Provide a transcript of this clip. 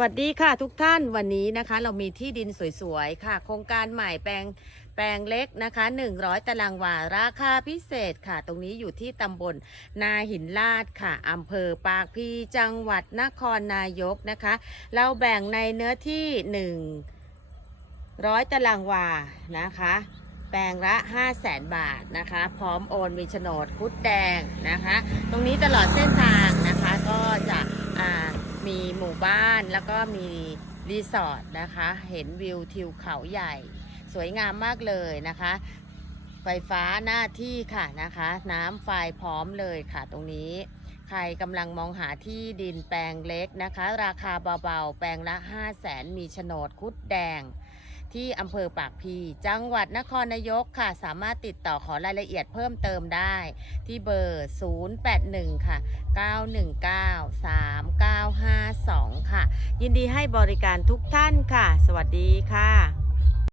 วัสดีค่ะทุกท่านวันนี้นะคะ เรามีที่ดินสวยๆค่ะ โครงการใหม่แปลงแปลงเล็กนะคะ 100 ตารางวาราคาพิเศษค่ะ ตรงนี้อยู่ที่ตำบลนาหินลาดค่ะอำเภอปากพีจังหวัดนครนายกนะคะ เราแบ่งในเนื้อที่ 100 ตารางวานะคะ แปลงละ 5 0 0แสนบาทนะคะ พร้อมโอนมีโฉนดคุดแดงนะคะ ตรงนี้ตลอดเส้นทางนะคะก็จะอ่า มีหมู่บ้านแล้วก็มีรีสอร์ทนะคะ เห็นวิวทิวเขาใหญ่ สวยงามมากเลยนะคะ ไฟฟ้าหน้าที่ค่ะนะคะ น้ำไฟพร้อมเลยค่ะตรงนี้ ใครกำลังมองหาที่ดินแปลงเล็กนะคะ ราคาเบาๆ แปลงละ 5 0 0แสนมีโฉนดคุดแดง ที่อำเภอปากพี จังหวัดนครนายกค่ะ สามารถติดต่อขอรายละเอียดเพิ่มเติมได้ ที่เบอร์ 081 ค่ะ 919 39 ยินดีให้บริการทุกท่านค่ะ สวัสดีค่ะ